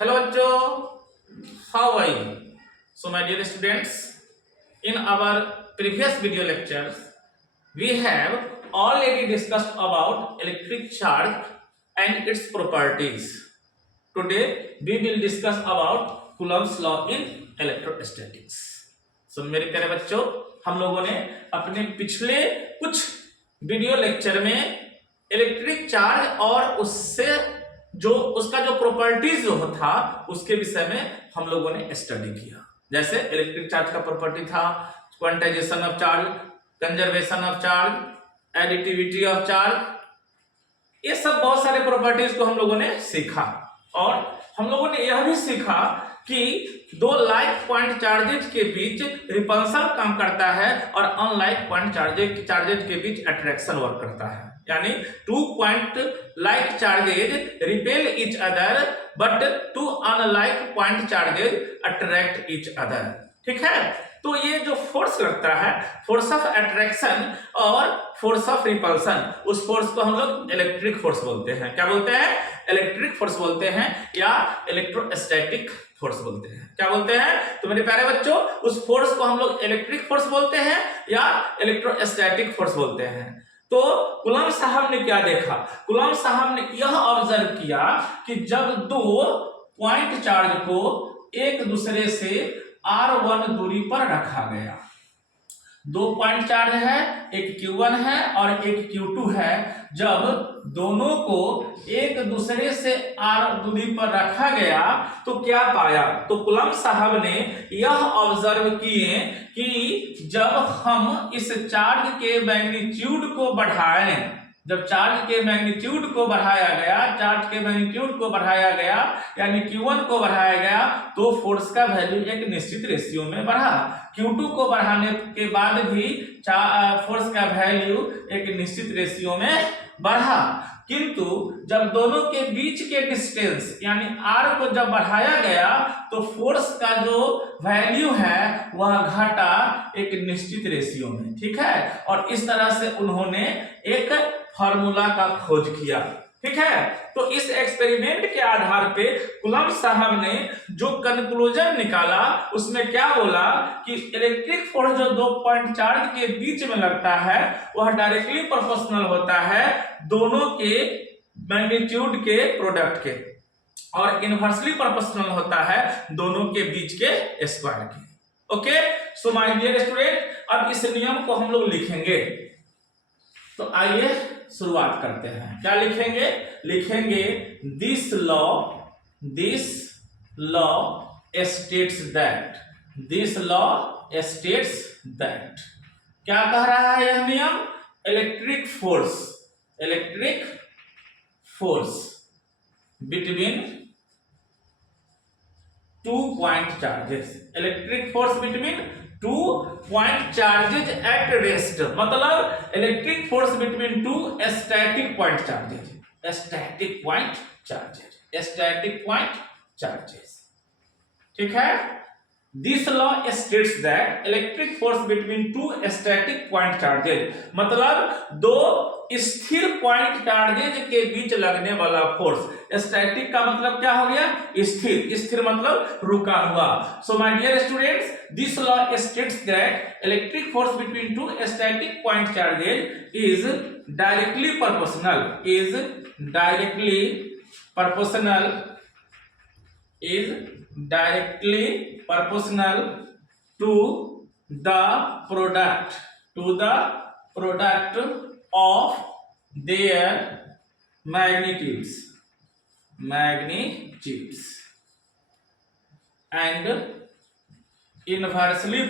Hello, Joe. How are you? So, my dear students, in our previous video lectures, we have already discussed about electric charge and its properties. Today, we will discuss about Coulomb's law in electrostatics. So, मेरे प्यारे बच्चों, हम लोगों ने अपने पिछले कुछ video lecture में इलेक्ट्रिक चार्ज और उससे जो उसका जो प्रॉपर्टीज जो था उसके विषय में हम लोगों ने स्टडी किया। जैसे इलेक्ट्रिक चार्ज का प्रॉपर्टी था quantization of charge, conservation of charge, additivity of charge, ये सब बहुत सारे प्रॉपर्टीज को हम लोगों ने सीखा। और हम लोगों ने यह भी सीखा कि दो लाइक पॉइंट चार्जेज के बीच रिपल्सन काम करता है और अनलाइक पॉइंट चार्जेज के बीच अट्रैक्शन वर्क करता है। यानी 2 point like charges repel each other but 2 unlike point charges attract each other. ठीक है, तो ये जो फोर्स लगता है, फोर्स ऑफ अट्रैक्शन और फोर्स ऑफ रिपल्सन, उस फोर्स को हम लोग इलेक्ट्रिक फोर्स बोलते हैं। क्या बोलते हैं? इलेक्ट्रिक फोर्स बोलते हैं या इलेक्ट्रोस्टैटिक फोर्स बोलते हैं। क्या बोलते हैं? तो मेरे प्यारे बच्चों, उस फोर्स को हम लोग इलेक्ट्रिक फोर्स बोलते हैं या इलेक्ट्रोस्टैटिक फोर्स बोलते हैं। तो कूलम्ब साहब ने क्या देखा? कूलम्ब साहब ने यह ऑब्जर्व किया कि जब दो पॉइंट चार्ज को एक दूसरे से R1 दूरी पर रखा गया, दो पॉइंट चार्ज है, एक Q1 है और एक Q2 है, जब दोनों को एक दूसरे से R दूरी पर रखा गया तो क्या पाया? तो कूलम्ब साहब ने यह ऑब्जर्व किए कि जब हम इस चार्ज के मैग्नीट्यूड को बढ़ाएं, जब चार्ज के मैग्नीट्यूड को बढ़ाया गया, यानी Q1 को बढ़ाया गया, तो फोर्स का वैल्यू एक निश्चित रेशियो में बढ़ा। Q2 को बढ़ाने के बाद भी फोर्स का वैल्यू एक निश्चित रेशियो में बढ़ा। किंतु जब दोनों के बीच के डिस्टेंस यानी R को जब बढ़ाया गया तो फोर्स का जो वैल्यू है वह घटा एक निश्चित रेशियो में। ठीक है, और इस तरह से उन्होंने एक फॉर्मूला का खोज किया। ठीक है, तो इस एक्सपेरिमेंट के आधार पे कूलम्ब साहब ने जो कंक्लूजन निकाला उसमें क्या बोला कि इलेक्ट्रिक फोर्स जो दो पॉइंट चार्ज के बीच में लगता है वह डायरेक्टली प्रोपोर्शनल होता है दोनों के मैग्नीट्यूड के प्रोडक्ट के, और इनवर्सली प्रोपोर्शनल होता है दोनों के बीच के स्क्वायर के। Okay, so my dear student, अब इस नियम को हम लोग लिखेंगे। तो आइए शुरुआत करते हैं। क्या लिखेंगे? लिखेंगे दिस लॉ स्टेट्स दैट। क्या कह रहा है यह नियम? Electric force between 2 point charges, electric force between 2 point charges at rest, मतलब electric force between 2 static point charges. ठीक है, this law states that electric force between 2 static point charges, मतलब दो स्थिर पॉइंट चार्जेज के बीच लगने वाला फोर्स। स्टैटिक का मतलब क्या हो गया? स्थिर मतलब रुका हुआ। So my dear students, this law states that electric force between 2 static point charges is directly proportional to the product of their magnitudes and inversely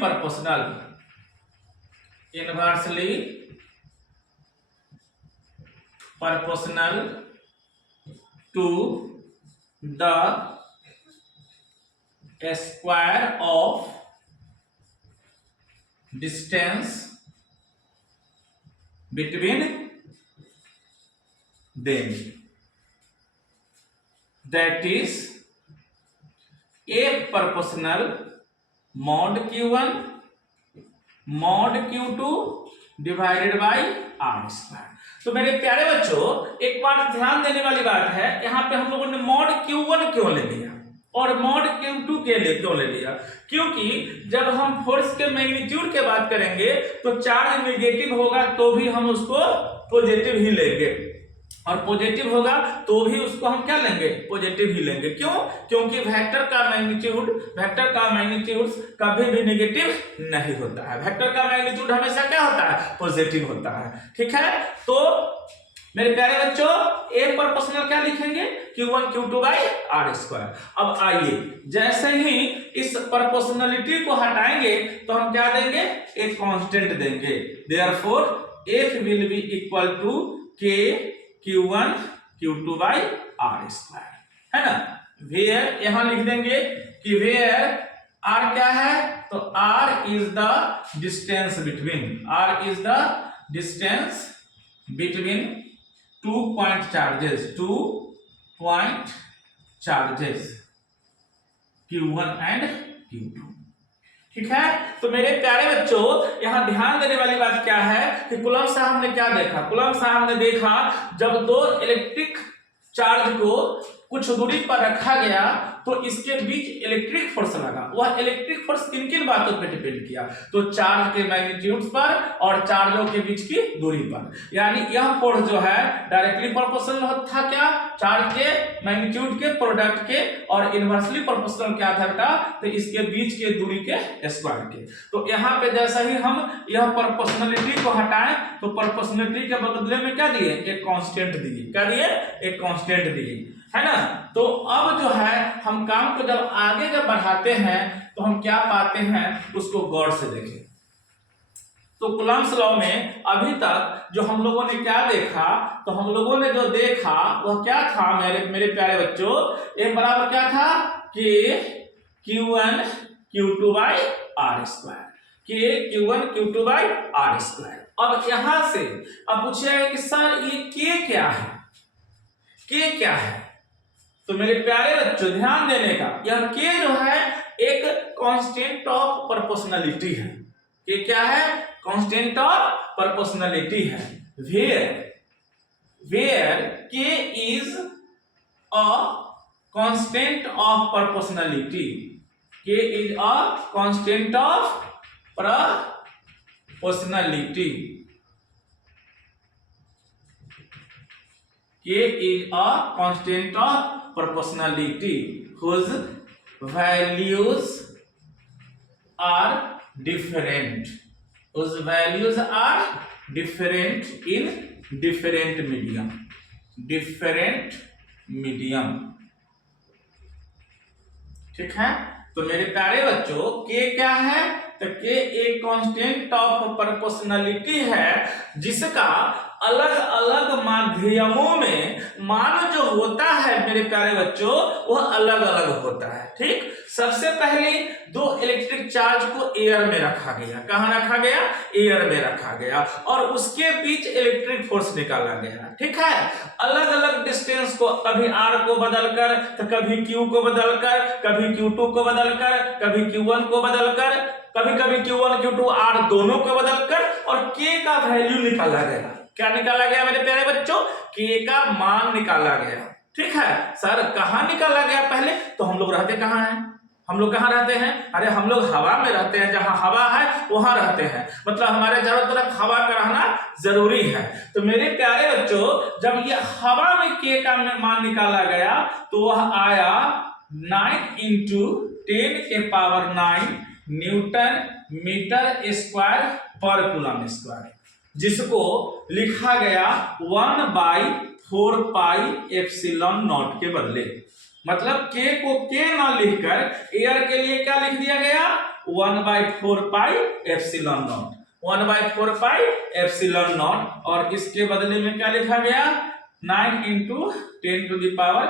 proportional to the square of distance between them, that is A proportional mod Q1 mod Q2 divided by R square. तो मेरे प्यारे बच्चों, एक बात ध्यान देने वाली बात है, यहाँ पे हम लोगों ने mod Q1 क्यों ले लिया? और मॉड Q2 के लिए क्यों ले लिया? क्योंकि जब हम फोर्स के मैग्नीट्यूड के बात करेंगे तो चार्ज नेगेटिव होगा तो भी हम उसको पॉजिटिव ही लेंगे, और पॉजिटिव होगा तो भी उसको हम क्या लेंगे? पॉजिटिव ही लेंगे। क्यों? क्योंकि वेक्टर का मैग्नीट्यूड कभी भी नेगेटिव नहीं होता है। वेक्टर का मैग्नीट्यूड हमेशा क्या होता है? पॉजिटिव होता है। ठीक है, तो मेरे प्यारे बच्चों ए प्रोपोर्शनल क्या लिखेंगे? Q1 Q2 by R square. अब आइए जैसे ही इस प्रोपोर्शनलिटी को हटाएंगे तो हम क्या देंगे? एक कांस्टेंट देंगे। Therefore F will be equal to K Q1 Q2 by R square, है ना। वेयर यहां लिख देंगे कि वेयर R क्या है? तो R is the distance between two point charges Q1 and Q2। ठीक है, तो मेरे प्यारे बच्चों यहां ध्यान देने वाली बात क्या है कि कूलम्ब साहब ने क्या देखा? कूलम्ब साहब ने देखा जब दो इलेक्ट्रिक चार्ज को कुछ दूरी पर रखा गया तो इसके बीच इलेक्ट्रिक फोर्स लगा। वह इलेक्ट्रिक फोर्स किन किन बातों पर डिपेंड किया? तो चार्ज के मैग्नीट्यूड पर और चार्जों के बीच की दूरी पर। यानी यह फोर्स जो है डायरेक्टली प्रोपोर्शनल था क्या? चार्ज के मैग्नीट्यूड के प्रोडक्ट के, और इनवर्सली प्रोपोर्शनल क्या था बेटा? तो इसके बीच के दूरी के स्क्वायर के। तो यहाँ पे जैसा ही हम यह प्रोपोर्शनलिटी को हटाएं तो प्रोपोर्शनलिटी के बदले में क्या दिए? एक कांस्टेंट दिए। क्या दिए? एक कांस्टेंट दिए, है ना। तो अब जो है हम काम को जब आगे बढ़ाते हैं तो हम क्या पाते हैं उसको गौर से देखें। तो कूलम्ब्स लॉ में अभी तक जो हम लोगों ने क्या देखा? तो हम लोगों ने जो देखा वह क्या था मेरे प्यारे बच्चों? एक बराबर क्या था? कि Q1 Q2 by R square, कि Q1 Q2 by R square. अब यहां से अब पूछिएगा कि सर ये K क्या है? K क्या है? तो मेरे प्यारे बच्चों ध्यान देने का, यह K जो है एक कांस्टेंट ऑफ प्रोपोर्शनलिटी है। K क्या है? कांस्टेंट ऑफ प्रोपोर्शनलिटी है। Where K is a constant of proportionality, K is a constant of proportionality, K is a constant of proportionality whose values are different. Whose values are different in different medium. ठीक है, तो मेरे प्यारे बच्चों K क्या है? तो K एक कांस्टेंट ऑफ प्रोपोर्शनलिटी है जिसका अलग अलग माध्यमों में मान जो होता है मेरे प्यारे बच्चों वह अलग अलग होता है। ठीक, सबसे पहले दो इलेक्ट्रिक चार्ज को एयर में रखा गया। कहां रखा गया? एयर में रखा गया, और उसके बीच इलेक्ट्रिक फोर्स निकाला गया। ठीक है, अलग अलग डिस्टेंस को, कभी R को बदलकर, तो कभी Q को बदलकर, कभी Q2 को बदलकर, कभी Q1 को बदलकर, कभी कभी Q1 Q2 R दोनों को बदलकर, और K का वैल्यू निकाला गया। क्या निकाला गया मेरे प्यारे बच्चों? K का मान निकाला गया। ठीक है, सर कहां निकाला गया? पहले तो हम लोग रहते कहां हैं? हम लोग कहां रहते हैं? अरे हम लोग हवा में रहते हैं, जहां हवा है वहां रहते हैं, मतलब हमारे चारों तरफ हवा का रहना जरूरी है। तो मेरे प्यारे बच्चों जब ये हवा में K का मान निकाला गया तो वह आया 9 × 10⁹ न्यूटन मीटर स्क्वायर पर कूलम्ब स्क्वायर, जिसको लिखा गया 1/4πε0 के बदले। मतलब K को K ना लिखकर एयर के लिए क्या लिख दिया गया? 1/4πε0, 1/4πε0, और इसके बदले में क्या लिखा गया? 9 × 10⁹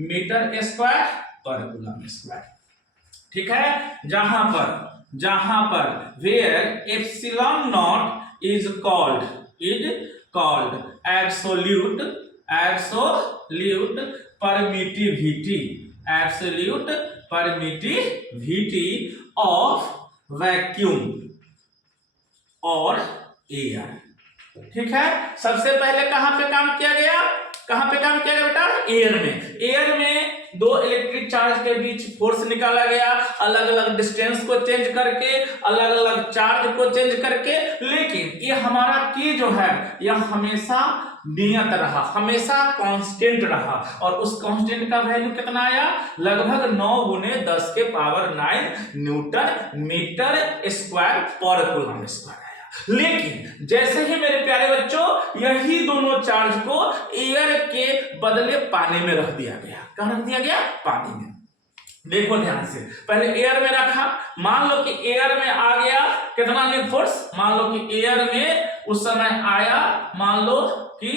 मीटर स्क्वायर पर कूलम्ब स्क्वायर। ठीक है, जहां पर where ε0 is called absolute permittivity of vacuum और एयर। ठीक है, सबसे पहले कहां पे काम किया गया? बेटा एयर में दो इलेक्ट्रिक चार्ज के बीच फोर्स निकाला गया, अलग अलग डिस्टेंस को चेंज करके, अलग अलग चार्ज को चेंज करके, लेकिन ये हमारा K जो है यह हमेशा नियत रहा, हमेशा कांस्टेंट रहा, और उस कांस्टेंट का वैल्यू कितना आया, लगभग 9 × 10⁹ न्यूटन मीटर स्क्वायर पर कूलम स्क्वायर आया। लेकिन जैसे ही मेरे प्यारे बच्चों यही दोनों चार्ज को एयर के बदले पानी में रख दिया गया। कहां रख दिया गया, पानी में। देखो ध्यान से, पहले एयर में रखा, मान लो कि एयर में आ गया कितना न्यूटन फोर्स, मान लो कि एयर में उस समय आया मान लो कि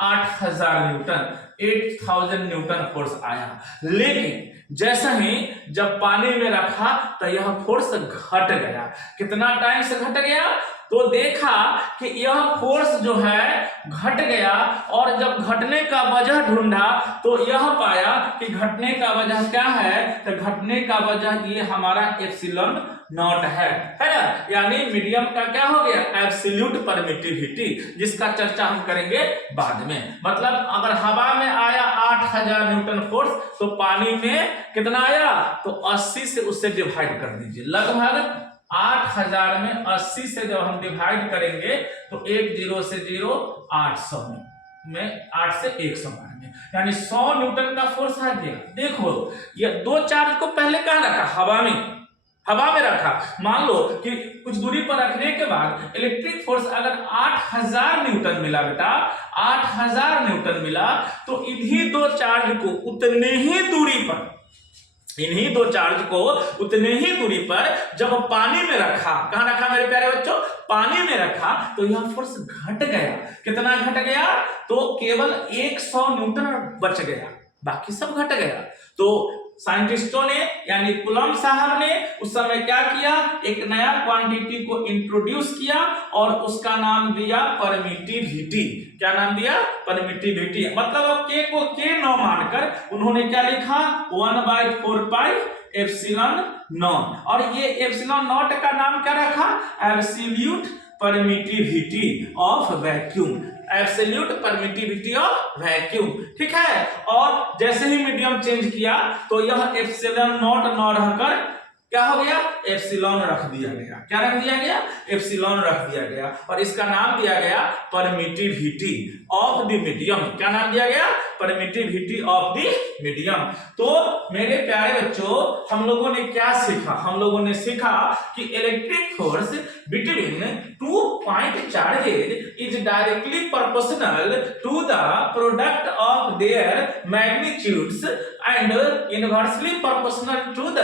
8000 न्यूटन, 8000 न्यूटन फोर्स आया। लेकिन जैसा ही जब पानी में रखा तो यह फोर्स घट गया। कितना टाइम से घट गया, तो देखा कि यह फोर्स जो है घट गया, और जब घटने का वजह ढूंढा तो यह पाया कि घटने का वजह क्या है, तो घटने का वजह ये हमारा एप्सिलॉन नॉट है ना, यानी मीडियम का क्या हो गया, एब्सोल्यूट परमिटिविटी, जिसका चर्चा हम करेंगे बाद में। मतलब अगर हवा में आया 8000 न्यूटन फोर्स तो पानी में कितना आया, तो 80 से उससे डिवाइड कर दीजिए, लगभग 8000 में 80 से जब हम डिवाइड करेंगे तो 1 0 से 0 800 में 8 से 100 में, यानी 100 न्यूटन का फोर्स आ गया। देखो ये दो चार्ज को पहले कहां रखा, हवा में रखा। मान लो कि कुछ दूरी पर रखने के बाद इलेक्ट्रिक फोर्स अगर 8000 न्यूटन मिला बेटा, 8000 न्यूटन मिला, तो इन्हीं दो चार्ज को उतने ही दूरी पर, इन्हीं दो चार्ज को उतने ही दूरी पर जब पानी में रखा, कहां रखा मेरे प्यारे बच्चों, पानी में रखा, तो यह फोर्स घट गया। कितना घट गया, तो केवल 100 न्यूटन बच गया, बाकी सब घट गया। तो साइंटिस्टों ने यानी कूलम साहब ने उस समय क्या किया, एक नया क्वांटिटी को इंट्रोड्यूस किया और उसका नाम दिया परमिटिविटी। क्या नाम दिया, परमिटिविटी। मतलब अब K को K नौ मानकर उन्होंने क्या लिखा, 1/4 पाई एप्सिलॉन नॉट, और ये एप्सिलॉन नॉट का नाम क्या रखा, absolute permittivity of vacuum, absolute permittivity of vacuum. ठीक है, और जैसे ही मीडियम चेंज किया तो यह एप्सिलॉन नॉट न रहकर क्या हो गया, एप्सिलॉन रख दिया गया। क्या रख दिया गया, एप्सिलॉन रख दिया गया, और इसका नाम दिया गया परमिटिविटी ऑफ द मीडियम। क्या नाम दिया गया, परमिटिविटी ऑफ द मीडियम। तो मेरे प्यारे बच्चों हम लोगों ने क्या सीखा, हम लोगों ने सीखा कि electric force between 2 point charges is directly proportional to the product of their magnitudes and inversely proportional to the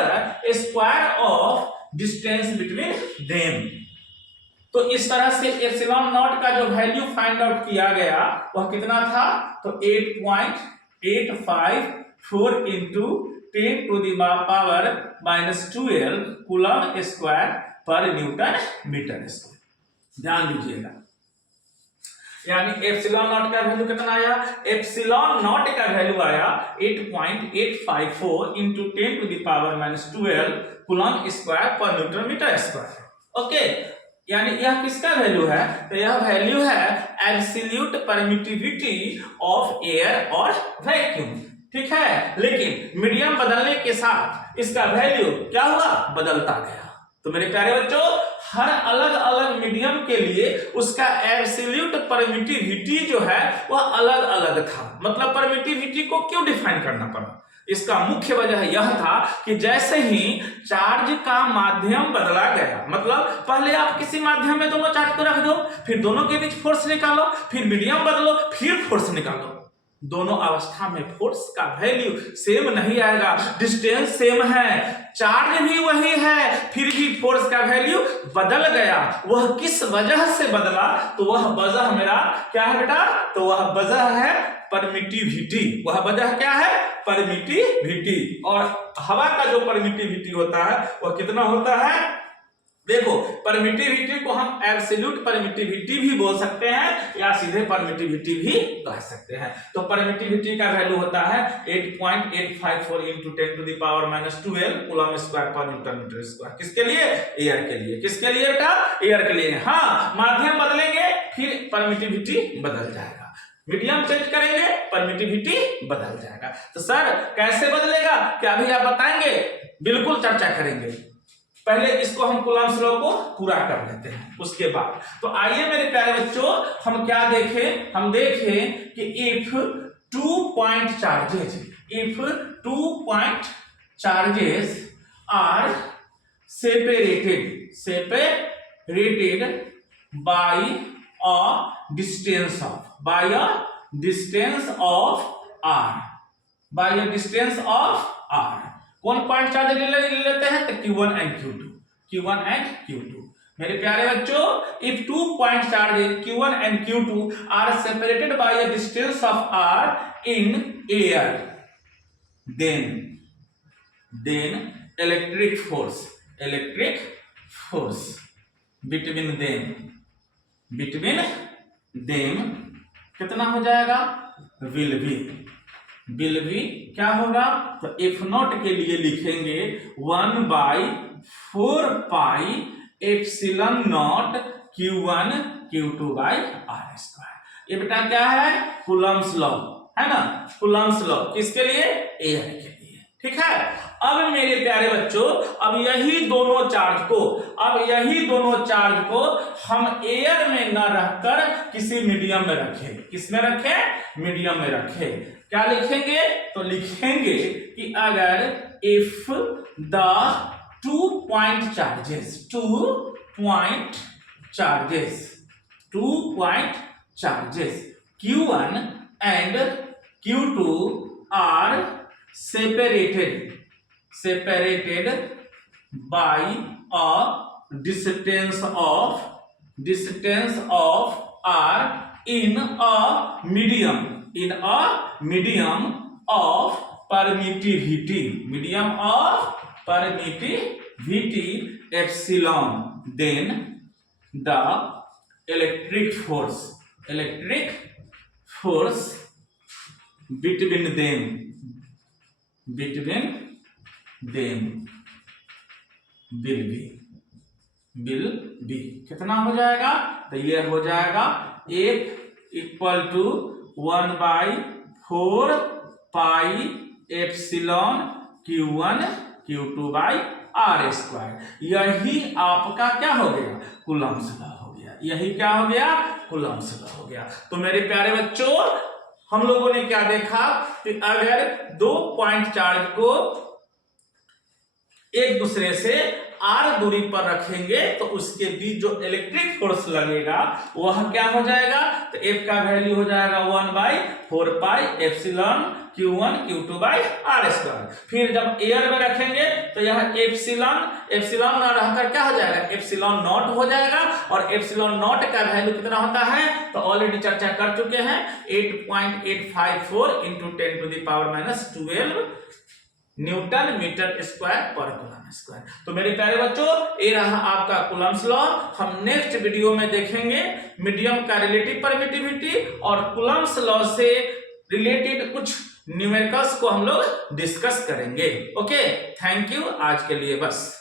square of distance between them. तो इस तरह से एप्सिलॉन नॉट का जो वैल्यू फाइंड आउट किया गया वह कितना था, तो 8.854 इंटू 10⁻⁻² कूलम स्क्वायर पर न्यूटन मीटर स्क्वायर। ध्यान दीजिएगा, यानी एप्सिलॉन नॉट का वैल्यू कितना आया, एप्सिलॉन नॉट का वैल्यू आया 8.854 इंटू 10⁻⁻² कूलम स्क्वायर पर न्यूटन मीटर स्क्वायर। ओके, यानी यह किसका वैल्यू है, तो यह वैल्यू है एब्सोल्यूट परमिटिविटी ऑफ एयर और वैक्यूम। ठीक है, लेकिन मीडियम बदलने के साथ इसका वैल्यू क्या हुआ, बदलता गया। तो मेरे प्यारे बच्चों हर अलग अलग मीडियम के लिए उसका एब्सोल्यूट परमिटिविटी जो है वह अलग अलग था। मतलब परमिटिविटी को क्यों डिफाइन करना पड़ा, इसका मुख्य वजह यह था कि जैसे ही चार्ज का माध्यम बदला गया, मतलब पहले आप किसी माध्यम में दोनों चार्ज को रख दो, फिर दोनों के बीच फोर्स निकालो, फिर मीडियम बदलो, फिर फोर्स निकालो, दोनों अवस्था में फोर्स का वैल्यू सेम नहीं आएगा। डिस्टेंस सेम है, चार्ज भी वही है, फिर भी फोर्स का वैल्यू बदल गया। वह किस वजह से बदला, तो वह वजह मेरा क्या है बेटा, तो वह वजह है परमिटिविटी। वह वजह क्या है, परमिटिविटी। और हवा का जो परमिटिविटी होता है वह कितना होता है, देखो परमिटिविटी को हम एब्सोल्यूट परमिटिविटी भी बोल सकते हैं या सीधे परमिटिविटी भी कह सकते हैं। तो परमिटिविटी का वैल्यू होता है 8.854 इंटू 10⁻⁻² कूलम स्क्वायर पर न्यूटन मीटर स्क्वायर। किसके लिए, एयर के लिए। किसके लिए बेटा, एयर के लिए। हाँ, माध्यम बदलेंगे फिर परमिटिविटी बदल जाएगा। मीडियम चेंज करेंगे परमिटिविटी बदल जाएगा। तो सर कैसे बदलेगा, क्या अभी आप बताएंगे? बिल्कुल चर्चा करेंगे। पहले इसको हम कूलम्ब्स लॉ को पूरा कर लेते हैं उसके बाद। तो आइए मेरे प्यारे बच्चों, हम क्या देखें, हम देखें कि if 2 point charges are separated by a distance of r। कौन पॉइंट चार्ज ले लेते हैं? तो Q1 and Q2। मेरे प्यारे बच्चों, if 2 point charges Q1 and Q2 are separated by a distance of r in air, then electric force between them कितना हो जाएगा? will be क्या होगा? तो F नॉट के लिए लिखेंगे 1/4 pi epsilon not Q1 Q2 by r²। ये बेटा क्या है? कूलम्ब्स लॉ है ना, कूलम्ब्स लॉ किसके लिए? एयर के लिए, ठीक है। अब मेरे प्यारे बच्चों, अब यही दोनों चार्ज को हम एयर में न रहकर किसी मीडियम में रखें। किस में रखें? मीडियम में रखें। क्या लिखेंगे? तो लिखेंगे कि अगर if the 2 point charges Q1 and Q2 are separated by a distance of r in a medium of permittivity epsilon, then the electric force between them will be कितना हो जाएगा? तो ये हो जाएगा F equal to 1/4 pi epsilon Q1 Q2 by r²। यही आपका क्या हो गया? कूलम्ब्स लॉ हो गया। यही क्या हो गया? कूलम्ब्स लॉ हो गया। तो मेरे प्यारे बच्चों, हम लोगों ने क्या देखा कि अगर 2 पॉइंट चार्ज को एक दूसरे से r दूरी पर रखेंगे तो उसके बीच जो इलेक्ट्रिक फोर्स लगेगा वह क्या हो जाएगा? तो F का वैल्यू हो जाएगा 1/4 pi epsilon Q1 Q2 by r²। फिर जब एयर में रखेंगे तो यह एप्सिलॉन ना रहकर क्या हो जाएगा? एप्सिलॉन नॉट हो जाएगा। और एप्सिलॉन नॉट का वैल्यू कितना होता है? तो ऑलरेडी चर्चा कर चुके हैं, 8.854 × 10⁻⁻12 न्यूटन मीटर स्क्वायर पर कूलम्ब स्क्वायर। तो मेरे प्यारे बच्चों, ये रहा आपका कूलम्ब्स लॉ। हम नेक्स्ट वीडियो में देखेंगे मीडियम का रिलेटिव परमिटिविटी और कूलम्ब्स लॉ से रिलेटेड कुछ न्यूमेरिकल्स को हम लोग डिस्कस करेंगे। Okay, thank you. आज के लिए बस।